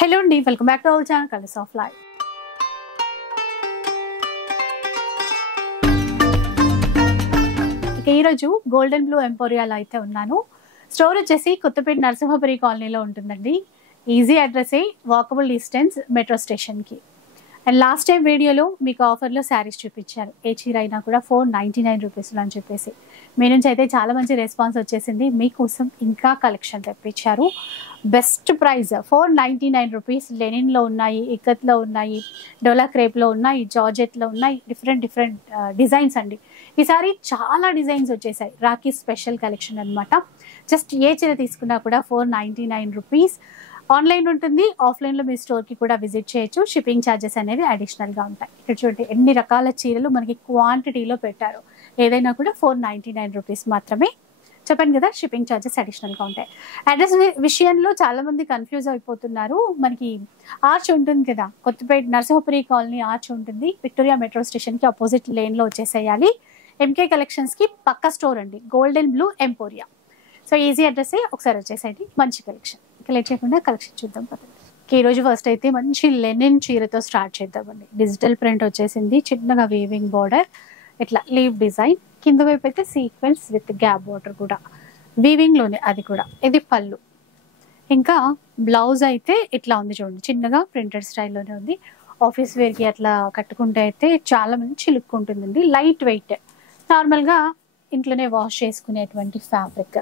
Hello అండి, welcome back to our channel colours of life. ఇక ఈరోజు గోల్డెన్ బ్లూ ఎంపోరియాలో అయితే ఉన్నాను. స్టోర్ వచ్చేసి కొత్తపేట నరసింహపురి కాలనీలో ఉంటుందండి. Easy address, walkable distance metro స్టేషన్కి. అండ్ లాస్ట్ టైం వీడియోలో మీకు ఆఫర్లో శారీస్ చూపించారు. ఏ చీర అయినా కూడా 499 రూపీస్లో అని చెప్పేసి మీ నుంచి అయితే చాలా మంచి రెస్పాన్స్ వచ్చేసింది. మీకోసం ఇంకా కలెక్షన్ తెప్పించారు. Best price 499 rupees. లెనిన్లో ఉన్నాయి, ఇక్కత్లో ఉన్నాయి, డోలా క్రేప్లో ఉన్నాయి, జార్జెట్లో ఉన్నాయి. డిఫరెంట్ డిజైన్స్ అండి. ఈసారి చాలా డిజైన్స్ వచ్చేసాయి. రాఖీ స్పెషల్ కలెక్షన్ అనమాట. జస్ట్ ఏ చీర తీసుకున్నా కూడా 499 రూపీస్. ఆన్లైన్ ఉంటుంది, ఆఫ్లైన్లో మీ స్టోర్కి కూడా విజిట్ చేయొచ్చు. షిప్పింగ్ ఛార్జెస్ అనేవి అడిషనల్గా ఉంటాయి. ఇక్కడ చూడండి ఎన్ని రకాల చీరలు మనకి క్వాంటిటీలో పెట్టారు. ఏదైనా కూడా 499 రూపీస్ మాత్రమే. చెప్పాను కదా, షిప్పింగ్ ఛార్జెస్ అడిషనల్గా ఉంటాయి. అడ్రస్ విషయంలో చాలామంది కన్ఫ్యూజ్ అయిపోతున్నారు. మనకి ఆర్చ్ ఉంటుంది కదా, కొత్తపేట నరసింహపురి కాలనీ ఆర్చ్ ఉంటుంది. విక్టోరియా మెట్రో స్టేషన్కి అపోజిట్ లేన్లో వచ్చేసేయాలి. ఎంకే కలెక్షన్స్కి పక్క స్టోర్ అండి, golden blue emporia. So easy అడ్రస్సే, ఒకసారి వచ్చేసేయండి. మంచి కలెక్షన్. ఇక లేట్ చేయకుండా కలెక్షన్ చూద్దాం పదండి. ఈరోజు ఫస్ట్ అయితే మంచి లెనిన్ చీరతో స్టార్ట్ చేద్దామండి. డిజిటల్ ప్రింట్ వచ్చేసింది, చిన్నగా వీవింగ్ బార్డర్, ఇట్లా లీవ్ డిజైన్, కింద వైపు అయితే సీక్వెన్స్ విత్ గ్యాప్ బార్డర్ కూడా వీవింగ్లోనే. అది కూడా ఇది పళ్ళు. ఇంకా బ్లౌజ్ అయితే ఇట్లా ఉంది చూడండి, చిన్నగా ప్రింటెడ్ స్టైల్లోనే ఉంది. ఆఫీస్ వేర్కి అట్లా కట్టుకుంటే అయితే చాలా మంచి లుక్ ఉంటుందండి. లైట్ వెయిట్, నార్మల్గా ఇంట్లోనే వాష్ చేసుకునేటువంటి ఫ్యాబ్రిక్.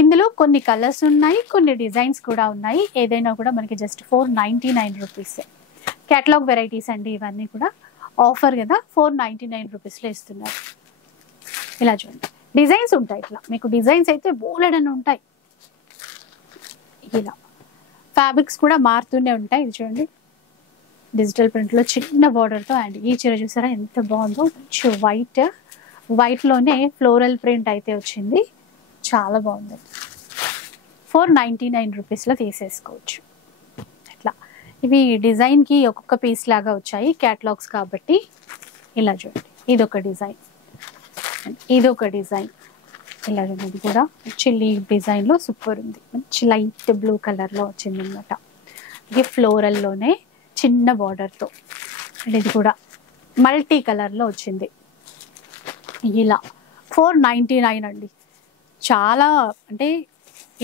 ఇందులో కొన్ని కలర్స్ ఉన్నాయి, కొన్ని డిజైన్స్ కూడా ఉన్నాయి. ఏదైనా కూడా మనకి జస్ట్ 499 రూపీస్. క్యాటలాగ్ వెరైటీస్ అండి ఇవన్నీ కూడా. ఆఫర్ కదా, 499 రూపీస్లో ఇస్తున్నారు. ఇలా చూడండి, డిజైన్స్ ఉంటాయి. ఇట్లా మీకు డిజైన్స్ అయితే బోలెడని ఉంటాయి. ఇలా ఫ్యాబ్రిక్స్ కూడా మారుతూనే ఉంటాయి. ఇది చూడండి, డిజిటల్ ప్రింట్లో చిన్న బార్డర్తో. అండ్ ఈ చీర చూసారా ఎంత బాగుందో, మంచి వైట్లోనే ఫ్లోరల్ ప్రింట్ అయితే వచ్చింది. చాలా బాగుంది. 499 రూపీస్లో తీసేసుకోవచ్చు. ఇట్లా ఇవి డిజైన్కి ఒక్కొక్క పీస్ లాగా వచ్చాయి, క్యాటలాగ్స్ కాబట్టి. ఇలా చూడండి, ఇదొక డిజైన్, ఇదొక డిజైన్. ఇలా చూడండి, ఇది కూడా చిల్లీ డిజైన్లో సూపర్ ఉంది. మంచి లైట్ బ్లూ కలర్లో వచ్చింది అనమాట. ఇది ఫ్లోరల్లోనే చిన్న బార్డర్తో. ఇది కూడా మల్టీ కలర్లో వచ్చింది. ఇలా 499 అండి. చాలా అంటే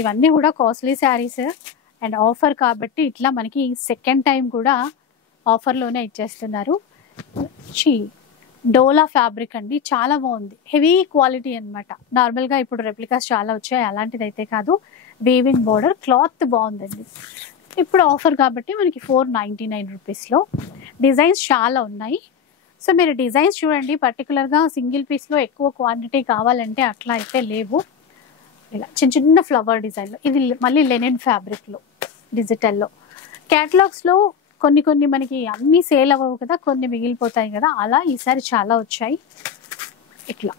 ఇవన్నీ కూడా కాస్ట్లీ శారీస్ అండ్ ఆఫర్ కాబట్టి ఇట్లా మనకి సెకండ్ టైం కూడా ఆఫర్లోనే ఇచ్చేస్తున్నారు. డోలా ఫ్యాబ్రిక్ అండి, చాలా బాగుంది. హెవీ క్వాలిటీ అనమాట. నార్మల్గా ఇప్పుడు రెప్లికాస్ చాలా వచ్చాయి, అలాంటిది అయితే కాదు. వీవింగ్ బార్డర్, క్లాత్ బాగుందండి. ఇప్పుడు ఆఫర్ కాబట్టి మనకి 499 రూపీస్లో డిజైన్స్ చాలా ఉన్నాయి. సో మీరు డిజైన్స్ చూడండి. పర్టికులర్గా సింగిల్ పీస్లో ఎక్కువ క్వాంటిటీ కావాలంటే అట్లా అయితే లేవు. ఇలా చిన్న ఫ్లవర్ డిజైన్లో, ఇది మళ్ళీ లెనిన్ ఫ్యాబ్రిక్లో, డిజిటల్లో. క్యాటలాగ్స్లో కొన్ని మనకి అన్నీ సేల్ అవ్వవు కదా, కొన్ని మిగిలిపోతాయి కదా, అలా ఈసారి చాలా వచ్చాయి. ఇట్లా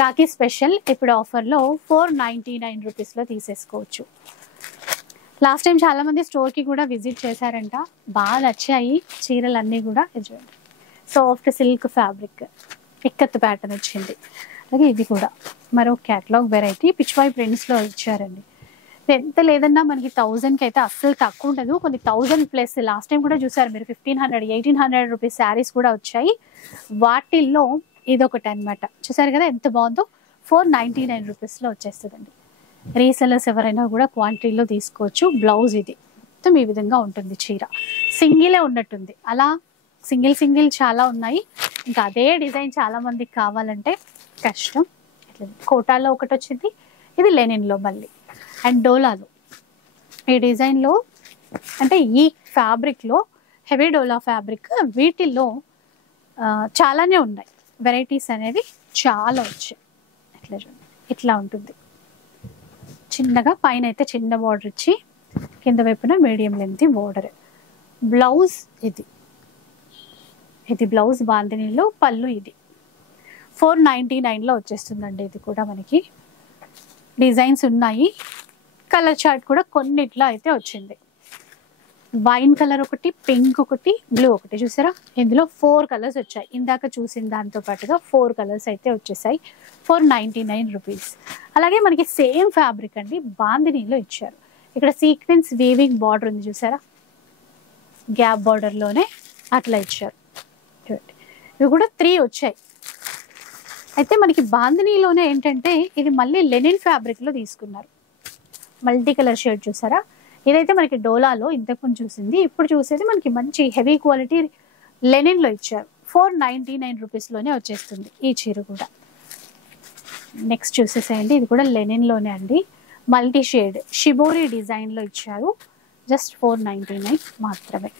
రాఖీ స్పెషల్ ఇప్పుడు ఆఫర్లో 499 రూపీస్లో తీసేసుకోవచ్చు. లాస్ట్ టైం చాలామంది స్టోర్కి కూడా విజిట్ చేశారంట, బాగా నచ్చాయి చీరలన్నీ కూడా. చూడండి, soft silk fabric, ikat pattern వచ్చింది. అలాగే ఇది కూడా మరో క్యాటలాగ్ వెరైటీ, పిచ్వాయ్ ప్రింట్స్లో ఇచ్చారండి. ఎంత లేదన్నా మనకి 1000కి అయితే అస్సలు తక్కువ ఉండదు. కొన్ని 1000+. లాస్ట్ టైం కూడా చూసారు మీరు, 1500, 1800 రూపీస్ శారీస్ కూడా వచ్చాయి. వాటిల్లో ఇదొకటి అనమాట. చూసారు కదా ఎంత బాగుందో. 499 రూపీస్లో వచ్చేస్తుందండి. రీసెలర్స్ ఎవరైనా కూడా క్వాంటిటీలో తీసుకోవచ్చు. బ్లౌజ్ ఇది మొత్తం ఈ విధంగా ఉంటుంది. చీర సింగిలే ఉన్నట్టుంది. అలా సింగిల్ చాలా ఉన్నాయి. ఇంకా అదే డిజైన్ చాలా మందికి కావాలంటే కష్టం. ఇట్లా కోటాలో ఒకటి వచ్చింది, ఇది లెనిన్లో మళ్ళీ, అండ్ డోలాలో. ఈ డిజైన్లో అంటే ఈ ఫ్యాబ్రిక్లో హెవీ డోలా ఫ్యాబ్రిక్, వీటిల్లో చాలానే ఉన్నాయి వెరైటీస్ అనేవి, చాలా వచ్చాయి. ఇట్లా చూడండి, ఇట్లా ఉంటుంది. చిన్నగా పైన అయితే చిన్న బార్డర్ ఇచ్చి, కింద వైపున మీడియం లెంత్ బార్డర్. బ్లౌజ్ ఇది బ్లౌజ్ బాందినీలో, పళ్ళు ఇది 499లో వచ్చేస్తుందండి. ఇది కూడా మనకి డిజైన్స్ ఉన్నాయి. కలర్ చార్ట్ కూడా కొన్నిట్లో అయితే వచ్చింది. వైన్ కలర్ ఒకటి, పింక్ ఒకటి, బ్లూ ఒకటి. చూసారా, ఇందులో 4 కలర్స్ వచ్చాయి. ఇందాక చూసిన దాంతో పాటుగా 4 కలర్స్ అయితే వచ్చేసాయి. 499 రూపీస్. అలాగే మనకి సేమ్ ఫ్యాబ్రిక్ అండి, బాందినీలో ఇచ్చారు. ఇక్కడ సీక్వెన్స్ వీవింగ్ బార్డర్ ఉంది చూసారా, గ్యాప్ బార్డర్లోనే అట్లా ఇచ్చారు. చూడండి ఇవి కూడా 3 వచ్చాయి. అయితే మనకి బాందినీలోనే ఏంటంటే ఇది మళ్ళీ లెనిన్ ఫ్యాబ్రిక్లో తీసుకున్నారు. మల్టీ కలర్ షేడ్ చూసారా? ఇదైతే మనకి డోలాలో ఇంతకుముందు చూసింది, ఇప్పుడు చూసేది మనకి మంచి హెవీ క్వాలిటీ లెనిన్లో ఇచ్చారు. 499 రూపీస్లోనే వచ్చేస్తుంది ఈ చీర కూడా. నెక్స్ట్ చూసేసేయండి, ఇది కూడా లెనిన్లోనే అండి, మల్టీ షేడ్ షిబోరి డిజైన్లో ఇచ్చారు. జస్ట్ 499 మాత్రమే.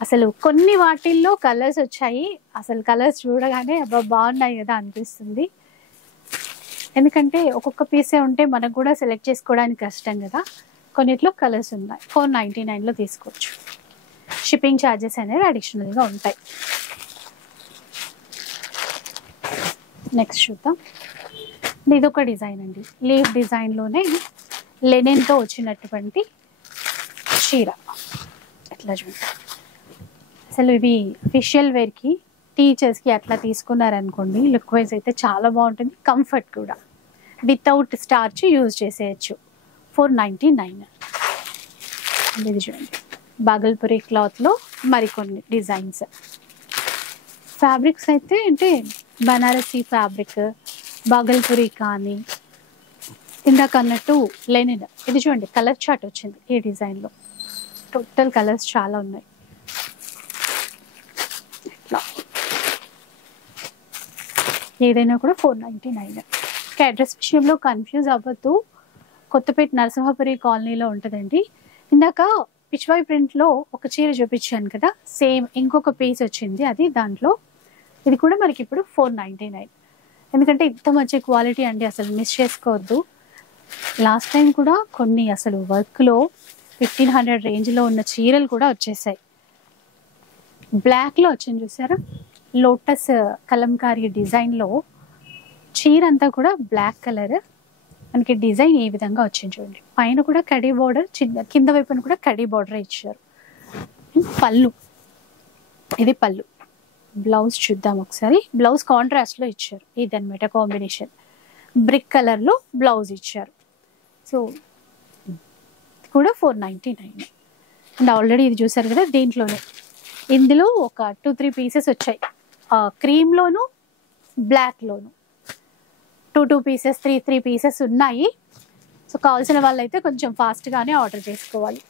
అసలు కొన్ని వాటిల్లో కలర్స్ వచ్చాయి, అసలు కలర్స్ చూడగానే అబ్బా బాగున్నాయి కదా అనిపిస్తుంది. ఎందుకంటే ఒక్కొక్క పీసే ఉంటే మనకు కూడా సెలెక్ట్ చేసుకోవడానికి కష్టం కదా. కొన్నిట్లో కలర్స్ ఉన్నాయి. 499లో తీసుకోవచ్చు. షిప్పింగ్ ఛార్జెస్ అనేవి అడిషనల్గా ఉంటాయి. నెక్స్ట్ చూద్దాం. ఇది ఒక డిజైన్ అండి, లీఫ్ డిజైన్లోనే లెనిన్తో వచ్చినటువంటి చీర. ఎట్లా చూద్దాం. అసలు ఇవి అఫీషియల్ వేర్కి, టీచర్స్కి అట్లా తీసుకున్నారనుకోండి, లుక్ వైజ్ అయితే చాలా బాగుంటుంది. కంఫర్ట్ కూడా, వితౌట్ స్టార్చ్ యూజ్ చేసేయచ్చు. 499. ఇది చూడండి, బాగల్పూరి క్లాత్లో మరికొన్ని డిజైన్స్. ఫ్యాబ్రిక్స్ అయితే అంటే బనారసీ ఫ్యాబ్రిక్, బాగల్పూరి కానీ ఇందాక అన్నట్టు లెనిన్. ఇది చూడండి కలర్ చార్ట్ వచ్చింది ఈ డిజైన్లో. టోటల్ కలర్స్ చాలా ఉన్నాయి. ఇట్లా ఏదైనా కూడా 499. అడ్రస్ విషయంలో కన్ఫ్యూజ్ అవ్వద్దు. కొత్తపేట నరసింహపురి కాలనీలో ఉంటుందండి. ఇందాక పిచ్వాయి ప్రింట్లో ఒక చీర చూపించాను కదా, సేమ్ ఇంకొక పీస్ వచ్చింది అది దాంట్లో. ఇది కూడా మనకి ఇప్పుడు 499. ఎందుకంటే ఇంత మంచి క్వాలిటీ అండి, అసలు మిస్ చేసుకోవద్దు. లాస్ట్ టైం కూడా కొన్ని అసలు వర్క్లో 1500 రేంజ్లో ఉన్న చీరలు కూడా వచ్చేసాయి. బ్లాక్లో వచ్చింది చూసారా, లోటస్ కలంకారీ డిజైన్లో చీర అంతా కూడా బ్లాక్ కలర్. మనకి డిజైన్ ఈ విధంగా వచ్చింది చూడండి. పైన కూడా కడీ బార్డర్, కింద వైపున కూడా కడీ బార్డర్ ఇచ్చారు. పళ్ళు, ఇది పళ్ళు. బ్లౌజ్ చూద్దాం ఒకసారి. బ్లౌజ్ కాంట్రాస్ట్లో ఇచ్చారు. ఇదన్నమాట కాంబినేషన్. బ్రిక్ కలర్లో బ్లౌజ్ ఇచ్చారు. సో కూడా 499. అండ్ ఆల్రెడీ ఇది చూసారు కదా, దీంట్లోనే ఇందులో ఒక 2-3 పీసెస్ వచ్చాయి. క్రీమ్లోను బ్లాక్లోను 2 పీసెస్ 3 పీసెస్ ఉన్నాయి. సో కావాల్సిన వాళ్ళైతే కొంచెం ఫాస్ట్గానే ఆర్డర్ చేసుకోవాలి.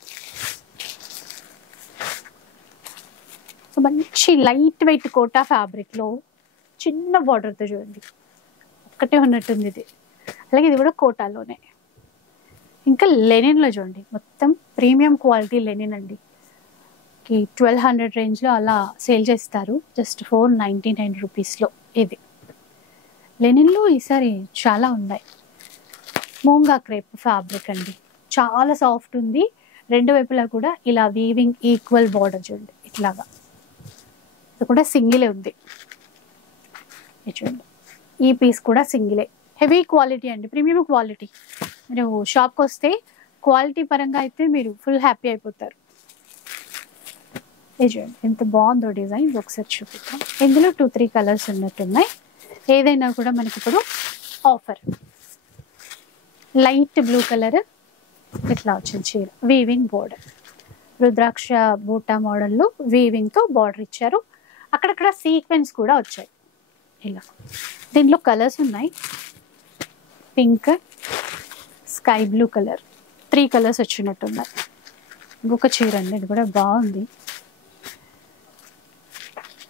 సో మంచి లైట్ వెయిట్ కోటా ఫ్యాబ్రిక్లో చిన్న బార్డర్తో చూడండి, ఒక్కటే ఉన్నట్టుంది ఇది. అలాగే ఇది కూడా కోటాలోనే. ఇంకా లెనిన్లో చూడండి, మొత్తం ప్రీమియం క్వాలిటీ లెనిన్ అండి. 1200 రేంజ్లో అలా సేల్ చేస్తారు. జస్ట్ 499 రూపీస్లో. ఇది లెనిన్లో ఈసారి చాలా ఉన్నాయి. మూంగా క్రేప్ ఫ్యాబ్రిక్ అండి, చాలా సాఫ్ట్ ఉంది. రెండు వైపులా కూడా ఇలా వీవింగ్ ఈక్వల్ బార్డర్ చూడండి ఇట్లాగా. ఇది కూడా సింగిలే ఉంది. చూడండి ఈ పీస్ కూడా సింగిలే. హెవీ క్వాలిటీ అండి, ప్రీమియం క్వాలిటీ. మీరు షాప్కి వస్తే క్వాలిటీ పరంగా అయితే మీరు ఫుల్ హ్యాపీ అయిపోతారు. ఇది చూడండి ఎంత బాగుందో డిజైన్. ఒకసారి చూపిద్దాం. ఇందులో 2-3 కలర్స్ ఉన్నట్టున్నాయి. ఏదైనా కూడా మనకి ఇప్పుడు ఆఫర్. లైట్ బ్లూ కలర్ ఇట్లా వచ్చింది చీర, వీవింగ్ బోర్డర్, రుద్రాక్ష బూటా మోడల్లో వీవింగ్తో బార్డర్ ఇచ్చారు. అక్కడక్కడ సీక్వెన్స్ కూడా వచ్చాయి ఇలా. దీంట్లో కలర్స్ ఉన్నాయి, pink, sky blue colour, 3 colours వచ్చినట్టున్నాయి. ఇంకొక చీర అండి, ఇది కూడా బాగుంది.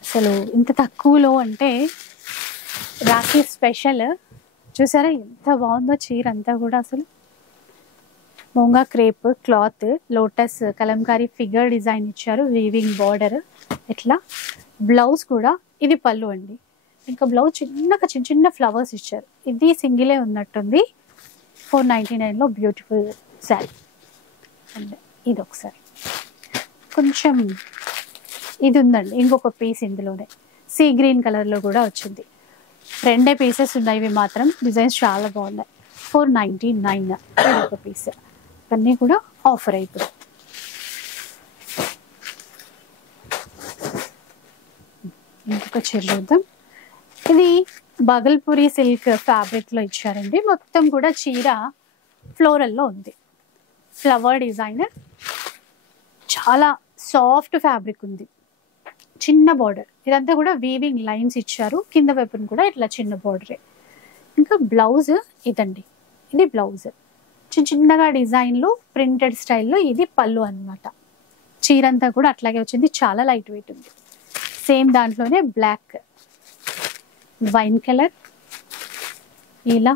అసలు ఇంత తక్కువలో అంటే రాఖీ స్పెషల్. చూసారా ఎంత బాగుందో చీర అంతా కూడా. అసలు moonga crepe cloth, lotus kalamkari figure design ఇచ్చారు, వీవింగ్ బార్డర్ ఇట్లా. బ్లౌజ్ కూడా ఇది పళ్ళు అండి. ఇంకా బ్లౌజ్ చిన్న చిన్న ఫ్లవర్స్ ఇచ్చారు. ఇది సింగిలే ఉన్నట్టుంది. 499లో బ్యూటిఫుల్ శారీ. అండ్ ఇది ఒకసారి కొంచెం ఇది ఉందండి, ఇంకొక పీస్ ఇందులోనే సీ గ్రీన్ కలర్లో కూడా వచ్చింది. 2 పీసెస్ ఉన్నాయి. ఇవి మాత్రం డిజైన్స్ చాలా బాగున్నాయి. 499 ఒక పీస్. ఇవన్నీ కూడా ఆఫర్ అయిపోయి. ఇంకొక చీర చూద్దాం. ఇది బాగల్పూరి సిల్క్ ఫ్యాబ్రిక్లో ఇచ్చారండి. మొత్తం కూడా చీర ఫ్లోరల్లో ఉంది. ఫ్లవర్ డిజైన్ చాలా సాఫ్ట్ ఫ్యాబ్రిక్ ఉంది, చిన్న బార్డర్. ఇదంతా కూడా వీవింగ్ లైన్స్ ఇచ్చారు, కింద వైపున కూడా ఇట్లా చిన్న బార్డరే. ఇంకా బ్లౌజ్ ఇదండి, ఇది బ్లౌజ్ చిన్నగా డిజైన్లో ప్రింటెడ్ స్టైల్లో. ఇది పళ్ళు అన్నమాట. చీర అంతా కూడా అట్లాగే వచ్చింది, చాలా లైట్ వెయిట్ ఉంది. సేమ్ దాంట్లోనే బ్లాక్, వైన్ కలర్, ఇలా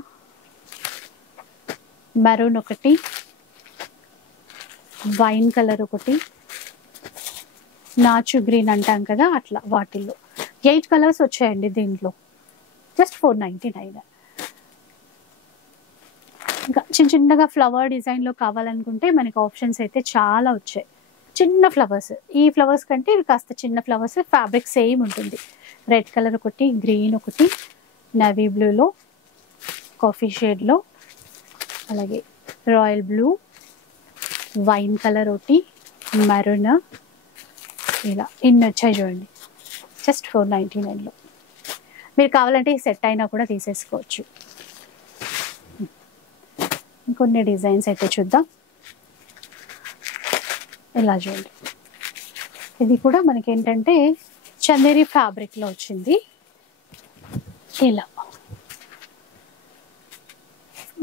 మెరూన్ ఒకటి, వైన్ కలర్ ఒకటి, నాచు గ్రీన్ అంటాం కదా అట్లా, వాటిల్లో 8 కలర్స్ వచ్చాయండి దీంట్లో. జస్ట్ 499. ఇంకా చిన్నగా ఫ్లవర్ డిజైన్లో కావాలనుకుంటే మనకి ఆప్షన్స్ అయితే చాలా వచ్చాయి. చిన్న ఫ్లవర్స్, ఈ ఫ్లవర్స్ కంటే ఇవి కాస్త చిన్న ఫ్లవర్స్. ఫ్యాబ్రిక్ సేమ్ ఉంటుంది. రెడ్ కలర్ ఒకటి, గ్రీన్ ఒకటి, నేవీ బ్లూలో, కాఫీ షేడ్లో, అలాగే రాయల్ బ్లూ, వైన్ కలర్ ఒకటి, మెరూన్, ఇలా ఇన్ని వచ్చాయి చూడండి. జస్ట్ 499లో. మీరు కావాలంటే ఈ సెట్ అయినా కూడా తీసేసుకోవచ్చు. ఇంకొన్ని డిజైన్స్ అయితే చూద్దాం. ఇలా చూడండి, ఇది కూడా మనకి ఏంటంటే చందేరి ఫ్యాబ్రిక్లో వచ్చింది. ఇలా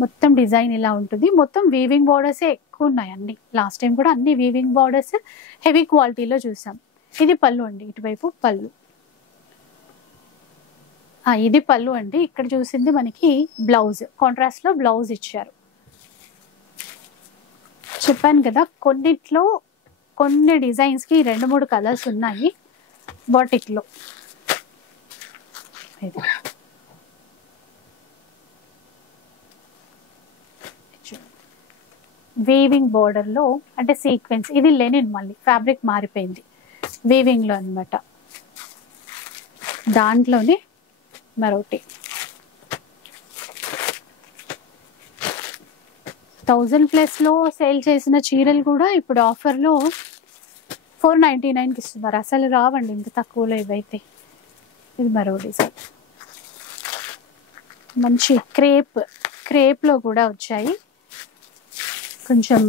మొత్తం డిజైన్ ఇలా ఉంటుంది. మొత్తం వీవింగ్ బార్డర్సే ఎక్కువ ఉన్నాయి అన్ని. లాస్ట్ టైం కూడా అన్ని వీవింగ్ బార్డర్స్ హెవీ క్వాలిటీలో చూసాం. ఇది పళ్ళు అండి, ఇటువైపు పళ్ళు. ఇది పళ్ళు అండి. ఇక్కడ చూసింది మనకి బ్లౌజ్, కాంట్రాస్ట్లో బ్లౌజ్ ఇచ్చారు. చెప్పాను కదా కొన్నిట్లో కొన్ని డిజైన్స్కి 2-3 కలర్స్ ఉన్నాయి బాటిక్లో. ఇది వీవింగ్ బార్డర్లో అంటే సీక్వెన్స్. ఇది లెనిన్, మళ్ళీ ఫ్యాబ్రిక్ మారిపోయింది, వీవింగ్లో అనమాట. దాంట్లోనే మరొకటి 1000+ సేల్ చేసిన చీరలు కూడా ఇప్పుడు ఆఫర్లో 499కి ఇస్తున్నారు. అసలు రావండి ఇంత తక్కువలో ఇవైతే. ఇది మరో డిజైన్, మంచి క్రేప్లో కూడా వచ్చాయి. కొంచెం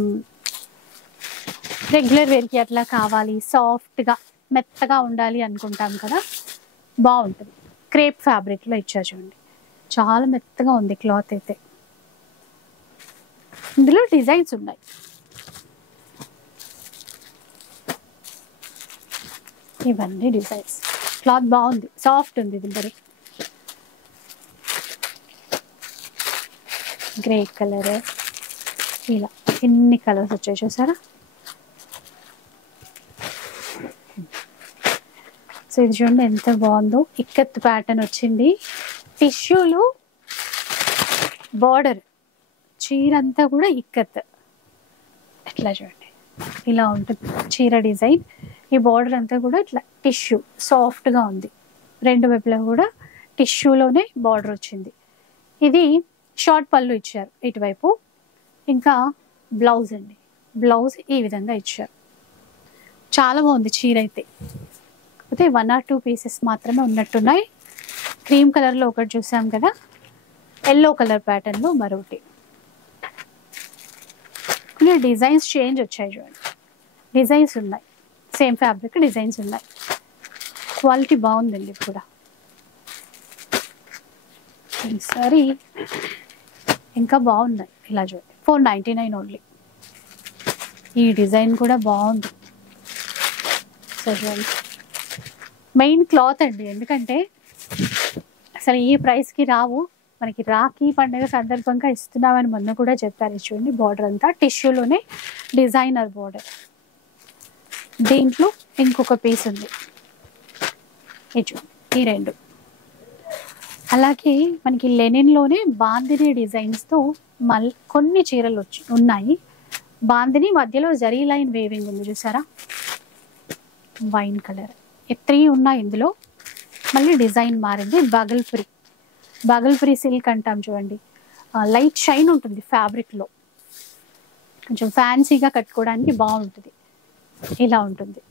రెగ్యులర్ వేర్కి అట్లా కావాలి, సాఫ్ట్గా మెత్తగా ఉండాలి అనుకుంటాం కదా, బాగుంటుంది. క్రేప్ ఫ్యాబ్రిక్లో ఇచ్చా చూడండి, చాలా మెత్తగా ఉంది క్లాత్ అయితే. ఇందులో డిజైన్స్ ఉన్నాయి. ఇవన్నీ డిజైన్స్. క్లాత్ బాగుంది, సాఫ్ట్ ఉంది. ఇది మరి గ్రే కలర్, ఇలా ఎన్ని కలర్స్ వచ్చాయి చూసారా. సో ఇది చూడండి ఎంత బాగుందో. ఇక్కత్ ప్యాటర్న్ వచ్చింది, టిష్యూలో బార్డర్, చీర అంతా కూడా ఇక్కత్. ఇట్లా చూడండి, ఇలా ఉంటుంది చీర డిజైన్. ఈ బార్డర్ అంతా కూడా ఇట్లా టిష్యూ, సాఫ్ట్గా ఉంది. 2 వైపులా కూడా టిష్యూలోనే బార్డర్ వచ్చింది. ఇది షార్ట్ పళ్ళు ఇచ్చారు ఇటువైపు. ఇంకా బ్లౌజ్ అండి, బ్లౌజ్ ఈ విధంగా ఇచ్చారు. చాలా బాగుంది చీర అయితే. కాకపోతే 1 or 2 పీసెస్ మాత్రమే ఉన్నట్టున్నాయి. క్రీమ్ కలర్లో ఒకటి చూసాం కదా, ఎల్లో కలర్ ప్యాటర్న్లో మరొకటి. కొన్ని డిజైన్స్ చేంజ్ వచ్చాయి చూడండి, డిజైన్స్ ఉన్నాయి. సేమ్ ఫ్యాబ్రిక్ డిజైన్స్ ఉన్నాయి. క్వాలిటీ బాగుందండి కూడా. ఈసారి ఇంకా బాగున్నాయి. ఇలా చూడండి 499 ఓన్లీ. ఈ డిజైన్ కూడా బాగుంది. సో చూడండి, మెయిన్ క్లాత్ అండి. ఎందుకంటే అసలు ఈ ప్రైస్కి రావు. మనకి రాఖీ పండుగ సందర్భంగా ఇస్తున్నామని మొన్న కూడా చెప్పారు. చూడండి బార్డర్ అంతా టిష్యూలోనే డిజైనర్ బార్డర్. దీంట్లో ఇంకొక పీస్ ఉంది, ఇది ఈ 2. అలాగే మనకి లెనిన్లోనే బాందిని డిజైన్స్తో కొన్ని చీరలు ఉన్నాయి. బాందిని మధ్యలో జరీ లైన్ వేవింగ్ ఉంది చూసారా, వైన్ కలర్. 3 ఉన్నాయి ఇందులో. మళ్ళీ డిజైన్ మారింది. బాగల్పురి సిల్క్ అంటాం చూడండి, లైట్ షైన్ ఉంటుంది ఫ్యాబ్రిక్లో. కొంచెం ఫ్యాన్సీగా కట్టుకోవడానికి బాగుంటుంది. ఇలా ఉంటుంది.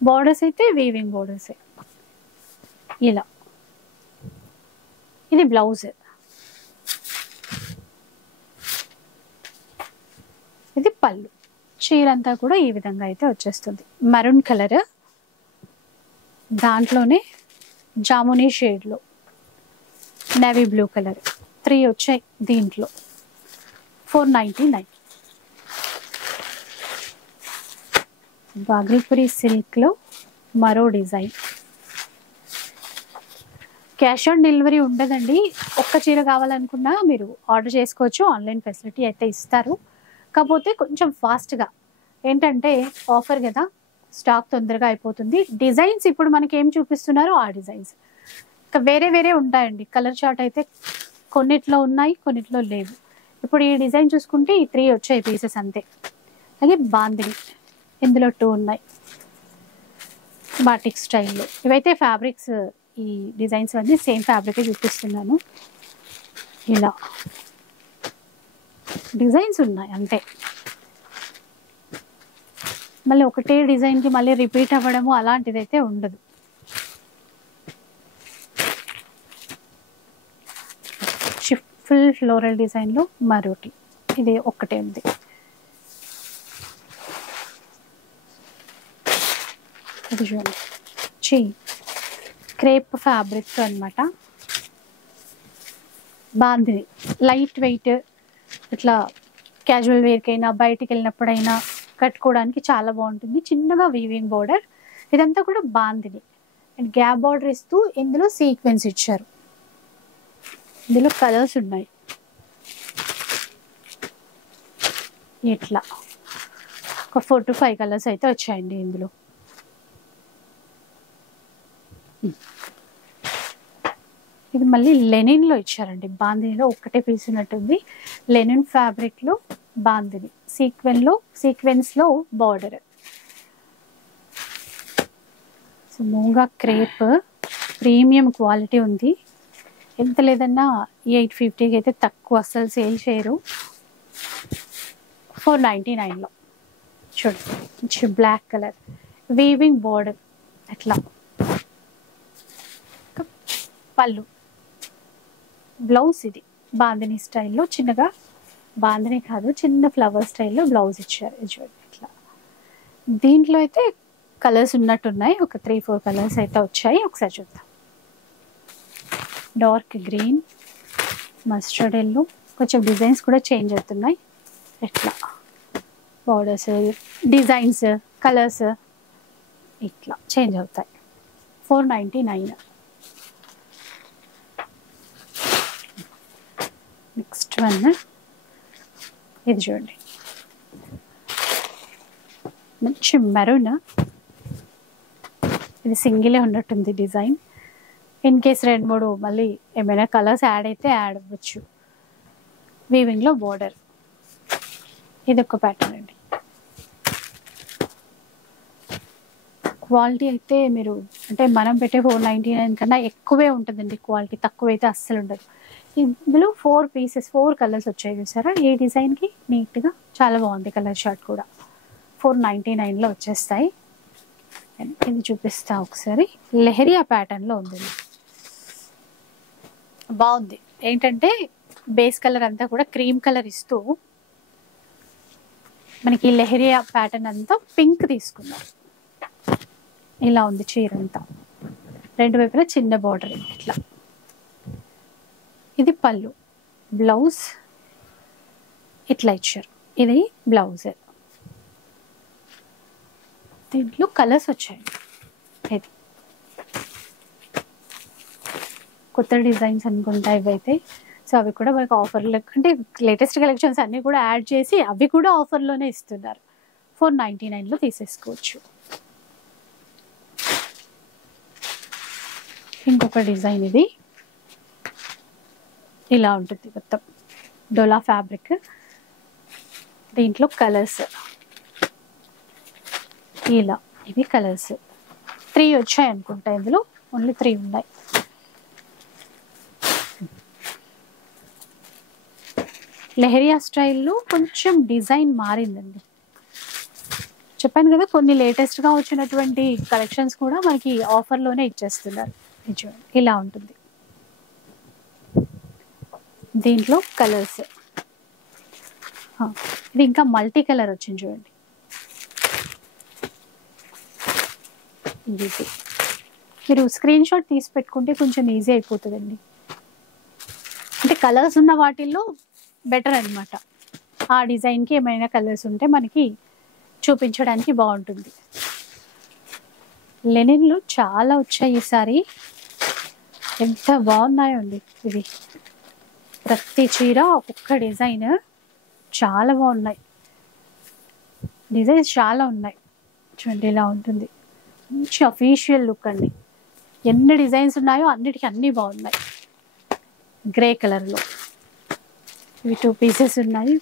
బార్డర్స్ అయితే వీవింగ్ బార్డర్సే. ఇలా ఇది బ్లౌజ్, ఇది పళ్ళు. చీర అంతా కూడా ఈ విధంగా అయితే వచ్చేస్తుంది. మెరూన్ కలర్, దాంట్లోనే జామునీ షేడ్లో నేవీ బ్లూ కలర్ 3 వచ్చాయి దీంట్లో. 499. బాగల్పురి సిల్క్లో మరో డిజైన్. క్యాష్ ఆన్ డెలివరీ ఉండదండి. ఒక్క చీర కావాలనుకున్నా మీరు ఆర్డర్ చేసుకోవచ్చు. ఆన్లైన్ ఫెసిలిటీ అయితే ఇస్తారు. కాకపోతే కొంచెం ఫాస్ట్గా, ఏంటంటే ఆఫర్ కదా, స్టాక్ తొందరగా అయిపోతుంది. డిజైన్స్ ఇప్పుడు మనకి ఏం చూపిస్తున్నారో ఆ డిజైన్స్ ఇంకా వేరే వేరే ఉంటాయండి. కలర్ చార్ట్ అయితే కొన్నిట్లో ఉన్నాయి, కొన్నిట్లో లేవు. ఇప్పుడు ఈ డిజైన్ చూసుకుంటే ఈ 3 వచ్చాయి పీసెస్ అంతే. అలాగే బాందిని, ఇందులో 2 ఉన్నాయి బాటిక్ స్టైల్లో. ఇవైతే ఫ్యాబ్రిక్స్, ఈ డిజైన్స్ అన్నీ సేమ్ ఫ్యాబ్రికే చూపిస్తున్నాను. ఇలా డిజైన్స్ ఉన్నాయి అంతే. మళ్ళీ ఒకటే డిజైన్కి మళ్ళీ రిపీట్ అవ్వడము అలాంటిదైతే ఉండదు. ఫుల్ ఫ్లోరల్ డిజైన్లో మరోటి, ఇది ఒక్కటే ఉంది. ఇది చూడండి, క్రేప్ ఫ్యాబ్రిక్ అనమాట. బాందిని లైట్ వెయిట్, ఇట్లా క్యాజువల్ వేర్కైనా బయటికి వెళ్ళినప్పుడైనా కట్టుకోవడానికి చాలా బాగుంటుంది. చిన్నగా వీవింగ్ బోర్డర్, ఇదంతా కూడా బాందిని అండ్ గ్యాప్ బార్డర్ ఇస్తూ ఇందులో సీక్వెన్స్ ఇచ్చారు. ఇందులో కలర్స్ ఉన్నాయి. ఇట్లా ఒక 4 to 5 కలర్స్ అయితే వచ్చాయండి ఇందులో. ఇది మళ్ళీ లెనిన్లో ఇచ్చారండి. బాందినిలో ఒక్కటే పీస్ ఉన్నట్టుంది. లెనిన్ ఫ్యాబ్రిక్లో bandhani, సీక్వెన్స్లో border. So మూంగా crepe, premium quality ఉంది. ఎంత లేదన్నా 850కి అయితే తక్కువ, అస్సలు సేల్ చేయరు. 499లో చూడండి, బ్లాక్ కలర్ వీవింగ్ బార్డర్. అట్లా పళ్ళు, బ్లౌజ్ ఇది బాందిని స్టైల్లో, చిన్నగా బాందిని కాదు చిన్న ఫ్లవర్ స్టైల్లో బ్లౌజ్ ఇచ్చారు. ఇది చూడండి ఇట్లా. దీంట్లో అయితే కలర్స్ ఉన్నట్టున్నాయి, ఒక 3-4 కలర్స్ అయితే వచ్చాయి. ఒకసారి చూద్దాం. డార్క్ గ్రీన్, మస్టర్డ్ ఎల్లో, కొంచెం డిజైన్స్ కూడా చేంజ్ అవుతున్నాయి. ఇట్లా బార్డర్స్, డిజైన్స్, కలర్స్ ఇట్లా చేంజ్ అవుతాయి. 499. నెక్స్ట్ వన్ ఇది చూడండి, మంచి మెరూన్. ఇది సింగిలే ఉన్నట్టుంది డిజైన్. ఇన్ కేస్ 2-3 మళ్ళీ ఏమైనా కలర్స్ యాడ్ అయితే యాడ్ అవ్వచ్చు. వీవింగ్లో బోర్డర్. ఇది ఒక ప్యాటర్న్ అండి. క్వాలిటీ అయితే మీరు అంటే మనం పెట్టే 499 కన్నా ఎక్కువే ఉంటుందండి క్వాలిటీ, తక్కువైతే అస్సలు ఉండదు. ఇందులో 4 పీసెస్, 4 కలర్స్ వచ్చాయి చూసారా. ఈ డిజైన్కి నీట్గా చాలా బాగుంది కలర్ షార్ట్ కూడా. 499లో వచ్చేస్తాయి. ఇది చూపిస్తా ఒకసారి. లెహరియా ప్యాటర్న్లో ఉంది, బాగుంది. ఏంటంటే బేస్ కలర్ అంతా కూడా క్రీమ్ కలర్ ఇస్తూ మనకి లెహరియా ప్యాటర్న్ అంతా పింక్ తీసుకున్నారు. ఇలా ఉంది చీర అంతా, 2 వైపులా చిన్న బార్డర్ ఇట్లా. ఇది పళ్ళు, బ్లౌజ్ ఇట్లా ఇచ్చారు. ఇది బ్లౌజ్. దీంట్లో కలర్స్ వచ్చాయి. ఇది కొత్త డిజైన్స్ అనుకుంటా ఇవైతే. సో అవి కూడా మనకు ఆఫర్లో, అంటే లేటెస్ట్ కలెక్షన్స్ అన్నీ కూడా యాడ్ చేసి అవి కూడా ఆఫర్లోనే ఇస్తున్నారు. 499లో తీసేసుకోవచ్చు. ఇంకొక డిజైన్, ఇది ఇలా ఉంటుంది మొత్తం డోలా ఫ్యాబ్రిక్. దీంట్లో కలర్స్ ఇలా, ఇవి కలర్స్ 3 వచ్చాయి అనుకుంటా. ఇందులో ఓన్లీ 3 ఉన్నాయి. లెహరియా స్టైల్లో కొంచెం డిజైన్ మారిందండి. చెప్పాను కదా, కొన్ని లేటెస్ట్గా వచ్చినటువంటి కలెక్షన్స్ కూడా మనకి ఆఫర్లోనే ఇచ్చేస్తున్నారు. చూడండి ఇలా ఉంటుంది. దీంట్లో కలర్స్, ఇది ఇంకా మల్టీ కలర్ వచ్చింది చూడండి. ఈజీ. మీరు స్క్రీన్ షాట్ తీసి పెట్టుకుంటే కొంచెం ఈజీ అయిపోతుందండి. అంటే కలర్స్ ఉన్న వాటిల్లో బెటర్ అనమాట. ఆ డిజైన్కి ఏమైనా కలర్స్ ఉంటే మనకి చూపించడానికి బాగుంటుంది. లెనిన్లు చాలా వచ్చాయి ఈసారి, ఎంత బాగున్నాయో అండి. ఇవి ప్రతి చీర ఒక్కొక్క డిజైన్ చాలా బాగున్నాయి. డిజైన్స్ చాలా ఉన్నాయి చూడండి, ఇలా ఉంటుంది. మంచి అఫీషియల్ లుక్ అండి. ఎన్ని డిజైన్స్ ఉన్నాయో అన్నిటికీ అన్నీ బాగున్నాయి. గ్రే కలర్లో ఇవి 2 పీసెస్ ఉన్నాయి.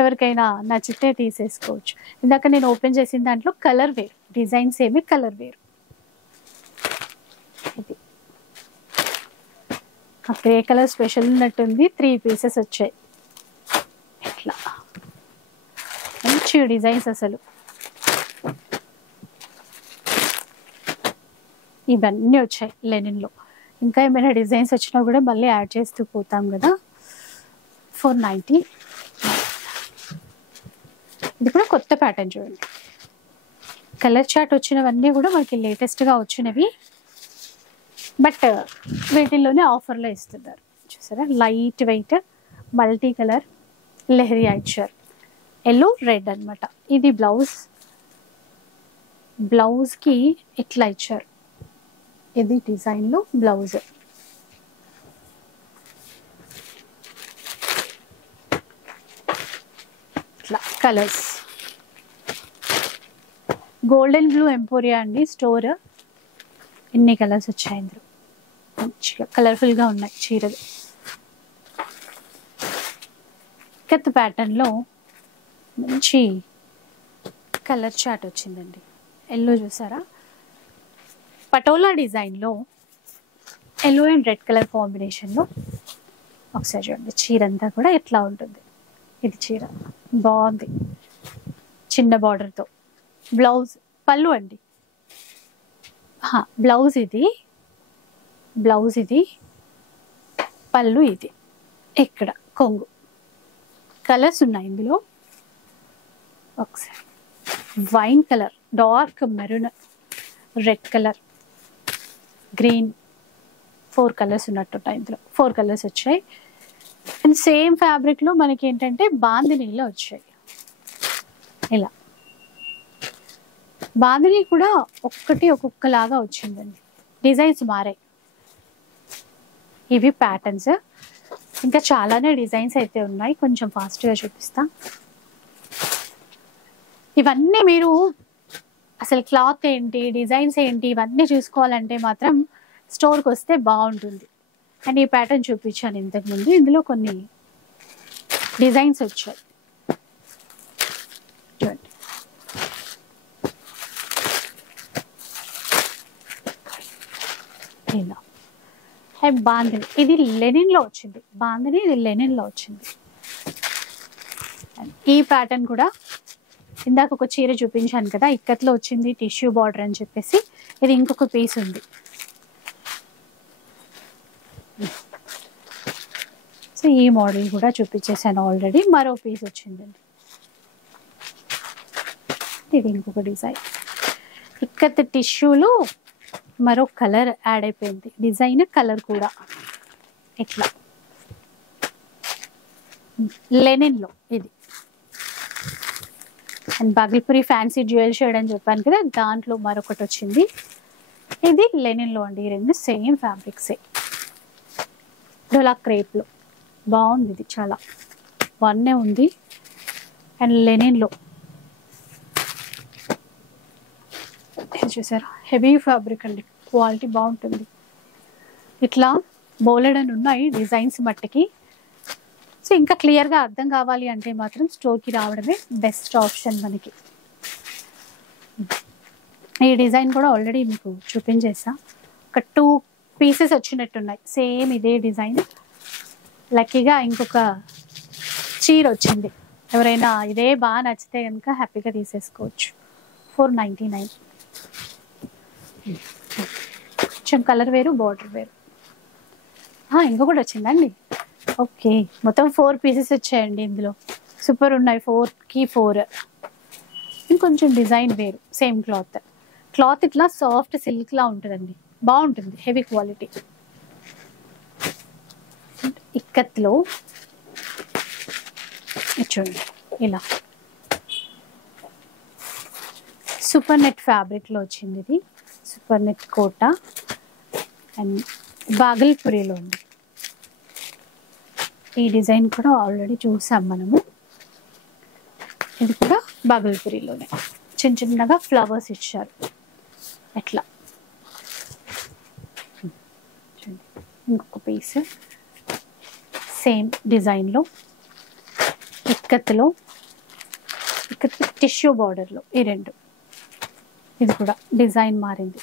ఎవరికైనా నచ్చితే తీసేసుకోవచ్చు. ఇందాక నేను ఓపెన్ చేసిన దాంట్లో కలర్ వేరు, డిజైన్స్ ఏమి కలర్ వేరు. ఇది ఆ గ్రే కలర్ స్పెషల్ ఉన్నట్టుంది. 3 పీసెస్ వచ్చాయి. ఇట్లా మంచి డిజైన్స్ అసలు. ఇవన్నీ వచ్చాయి లెనిన్లో. ఇంకా ఏమైనా డిజైన్స్ వచ్చినా కూడా మళ్ళీ యాడ్ చేస్తూ పోతాం కదా. 490. ఇది కూడా కొత్త ప్యాటర్న్ చూడండి. కలర్ చార్ట్ వచ్చినవన్నీ కూడా మనకి లేటెస్ట్గా వచ్చినవి, బట్ వీటిల్లోనే ఆఫర్లో ఇస్తున్నారు. చూసారా, light weight multi colour leheriya ఇచ్చారు. ఎల్లో రెడ్ అనమాట. ఇది బ్లౌజ్కి ఇట్లా ఇచ్చారు. ఇది డిజైన్లో బ్లౌజ్. ఇట్లా కలర్స్. గోల్డెన్ బ్లూ ఎంపోరియా అండి స్టోర్. ఎన్ని కలర్స్ వచ్చాయి ఇందులో, మంచిగా కలర్ఫుల్గా ఉన్నాయి చీరలు. కత్ ప్యాటర్న్లో మంచి కలర్ చార్ట్ వచ్చిందండి. ఎల్లో చూసారా, పటోలా డిజైన్లో ఎల్లో అండ్ రెడ్ కలర్ కాంబినేషన్లో. ఒకసారి చూడండి చీర అంతా కూడా ఎట్లా ఉంటుంది. ఇది చీర బాగుంది, చిన్న బార్డర్తో. బ్లౌజ్ పళ్ళు అండి. బ్లౌజ్ ఇది పళ్ళు. ఇది ఇక్కడ కొంగు. కలర్స్ ఉన్నాయి ఇందులో. ఒకసారి wine colour, dark maroon, red colour, green, 4 colours ఉన్నట్టు ఇందులో. 4 కలర్స్ వచ్చాయి. అండ్ సేమ్ ఫ్యాబ్రిక్లో మనకి ఏంటంటే బాందినీలో వచ్చాయి. ఇలా బాందినీ కూడా ఒక్కొక్కలాగా వచ్చిందండి. డిజైన్స్ మారాయి. ఇవి ప్యాటర్న్స్. ఇంకా చాలానే డిజైన్స్ అయితే ఉన్నాయి. కొంచెం ఫాస్ట్గా చూపిస్తా. ఇవన్నీ మీరు అసలు క్లాత్ ఏంటి, డిజైన్స్ ఏంటి, ఇవన్నీ చూసుకోవాలంటే మాత్రం స్టోర్కి వస్తే బాగుంటుంది. అండ్ ఈ ప్యాటర్న్ చూపించాను ఇంతకుముందు. ఇందులో కొన్ని డిజైన్స్ వచ్చాయి చూడండి. ఇలా బాందిని. ఇది లెనిన్లో వచ్చింది. బాందిని ఇది లెనిన్లో వచ్చింది. ఈ ప్యాటర్న్ కూడా ఇందాక ఒక చీర చూపించాను కదా, ఇక్కత్లో వచ్చింది, టిష్యూ బార్డర్ అని చెప్పేసి. ఇది ఇంకొక పీస్ ఉంది. సో ఈ మోడల్ కూడా చూపించేసాను ఆల్రెడీ. మరో పీస్ వచ్చిందండి. ఇది ఇంకొక డిజైన్. ఇక్కత్ టిష్యూలో మరో కలర్ యాడ్ అయిపోయింది. డిజైన్ కలర్ కూడా ఇట్లా లెనిన్లో. ఇది అండ్ బాగిల్పురి ఫ్యాన్సీ జ్యువెల్ షేడ్ అని చెప్పాను కదా, దాంట్లో మరొకటి వచ్చింది. ఇది లెనిన్లో అండి. ఈ రెండు సేమ్ ఫ్యాబ్రిక్సే. డోలా క్రేప్లో బాగుంది. ఇది చాలా వన్నే ఉంది. అండ్ లెనిన్లో చూసారా, హెవీ ఫ్యాబ్రిక్ అండి, క్వాలిటీ బాగుంటుంది. ఇట్లా బోలెడన్ ఉన్నాయి డిజైన్స్ మట్టికి. సో ఇంకా క్లియర్గా అర్థం కావాలి అంటే మాత్రం స్టోర్కి రావడమే బెస్ట్ ఆప్షన్ మనకి. ఈ డిజైన్ కూడా ఆల్రెడీ మీకు చూపించేసా. ఒక 2 పీసెస్ వచ్చినట్టున్నాయి సేమ్ ఇదే డిజైన్. లక్కీగా ఇంకొక చీర వచ్చింది. ఎవరైనా ఇదే బాగా నచ్చితే కనుక హ్యాపీగా తీసేసుకోవచ్చు. 499. కొంచెం కలర్ వేరు, బార్డర్ వేరు. ఇంకొకటి వచ్చిందండి. ఓకే, మొత్తం 4 పీసెస్ వచ్చాయండి ఇందులో. సూపర్ ఉన్నాయి. 4కి 4. ఇంకొంచెం డిజైన్ వేరు, సేమ్ క్లాత్. క్లాత్ ఇట్లా సాఫ్ట్ సిల్క్ లా ఉంటుందండి, బాగుంటుంది, హెవీ క్వాలిటీ. ఇక్కత్లో చూడండి ఇలా సూపర్ నెట్ ఫ్యాబ్రిక్లో వచ్చింది. ఇది సూపర్ నెట్ కోట అండ్ బాగల్పురిలో ఉంది. ఈ డిజైన్ కూడా ఆల్రెడీ చూసాం మనము. ఇది కూడా బాగల్పురిలోనే చిన్న చిన్నగా ఫ్లవర్స్ ఇచ్చారు ఎట్లా. ఇంకొక పీస్ సేమ్ డిజైన్లో ఇక్కత్లో, ఇక్కత్ టిష్యూ బార్డర్లో ఈ రెండు. ఇది కూడా డిజైన్ మారింది,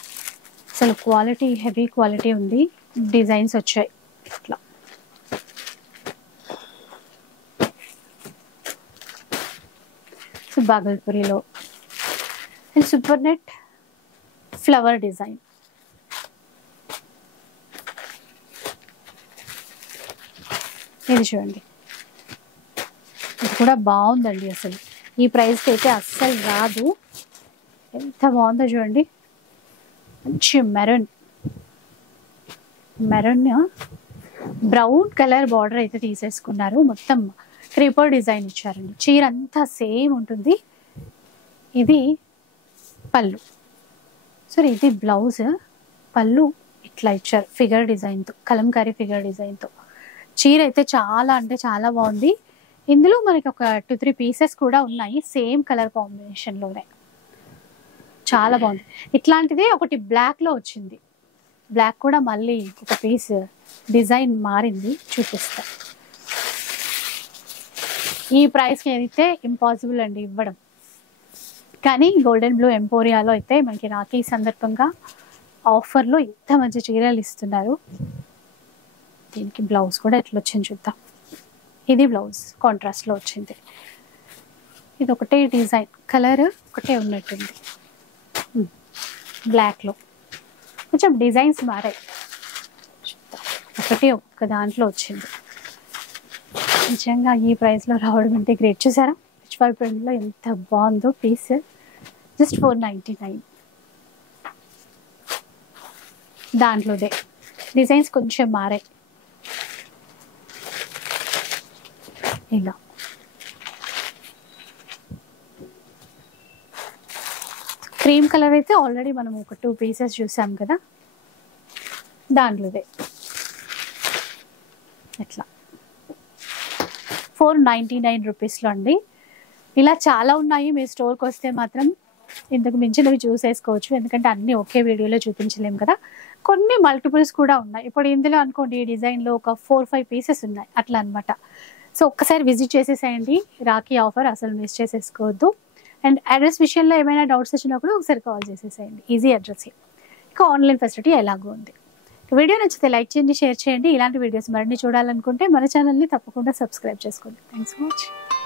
అసలు క్వాలిటీ హెవీ క్వాలిటీ ఉంది. డిజైన్స్ వచ్చాయి ఇట్లా. బాగల్పురిలో and super net flower design. ఇది చూడండి, ఇది కూడా బాగుందండి. అసలు ఈ ప్రైస్కి అయితే అస్సలు రాదు. ఎంత బాగుందో చూడండి, మంచి మెరూన్ బ్రౌన్ కలర్ బార్డర్ అయితే తీసేసుకున్నారు. మొత్తం క్రీపర్ డిజైన్ ఇచ్చారండి. చీర అంతా సేమ్ ఉంటుంది. ఇది పళ్ళు, సరే ఇది బ్లౌజ్. పళ్ళు ఇట్లా ఇచ్చారు ఫిగర్ డిజైన్తో, కలంకారీ ఫిగర్ డిజైన్తో. చీర అయితే చాలా అంటే చాలా బాగుంది. ఇందులో మనకి ఒక 2-3 పీసెస్ కూడా ఉన్నాయి సేమ్ కలర్ కాంబినేషన్లోనే, చాలా బాగుంది. ఇట్లాంటిదే ఒకటి బ్లాక్లో వచ్చింది. బ్లాక్ కూడా మళ్ళీ ఒక పీస్ డిజైన్ మారింది, చూపిస్తా. ఈ ప్రైస్కి అయితే ఇంపాసిబుల్ అండి ఇవ్వడం. కానీ గోల్డెన్ బ్లూ ఎంపోరియాలో అయితే మనకి రాఖీ సందర్భంగా ఆఫర్లో ఇంత మంచి చీరలు ఇస్తున్నారు. దీనికి బ్లౌజ్ కూడా ఎట్లా వచ్చింది చూద్దాం. ఇది బ్లౌజ్ కాంట్రాస్ట్లో వచ్చింది. ఇది ఒకటే డిజైన్, కలర్ ఒకటే ఉన్నట్టుంది బ్లాక్లో. కొంచెం డిజైన్స్ మారాయి, ఒకటే ఒక్క దాంట్లో వచ్చింది. నిజంగా ఈ ప్రైస్లో రావడం అంటే గ్రేట్. చూసారా పిచ్ వై ప్రింట్లో ఎంత బాగుందో పీస్. జస్ట్ 499. దాంట్లోదే డిజైన్స్ కొంచెం మారాయి ఇలా. క్రీమ్ కలర్ అయితే ఆల్రెడీ మనం ఒక 2 పీసెస్ చూసాం కదా, దాంట్లోదే ఎట్లా 499 రూపీస్లో అండి. ఇలా చాలా ఉన్నాయి. మీ స్టోర్కి వస్తే మాత్రం ఇంతకు మించినవి చూసేసుకోవచ్చు, ఎందుకంటే అన్నీ ఒకే వీడియోలో చూపించలేము కదా. కొన్ని మల్టిపుల్స్ కూడా ఉన్నాయి. ఇప్పుడు ఇందులో అనుకోండి ఈ డిజైన్లో ఒక 4-5 పీసెస్ ఉన్నాయి అట్లా అనమాట. సో ఒక్కసారి విజిట్ చేసేసేయండి. రాఖీ ఆఫర్ అసలు మిస్ చేసేసుకోవద్దు. అండ్ అడ్రస్ విషయంలో ఏమైనా డౌట్స్ వచ్చినా కూడా ఒకసారి కాల్ చేసేసేయండి. Easy address. ఇక ఆన్లైన్ ఫెసిలిటీ ఎలాగో ఉంది. వీడియో నచ్చితే లైక్ చేయండి, షేర్ చేయండి. ఇలాంటి వీడియోస్ మరిన్ని చూడాలనుకుంటే మన ఛానల్ని తప్పకుండా సబ్స్క్రైబ్ చేసుకోండి. Thanks for watching.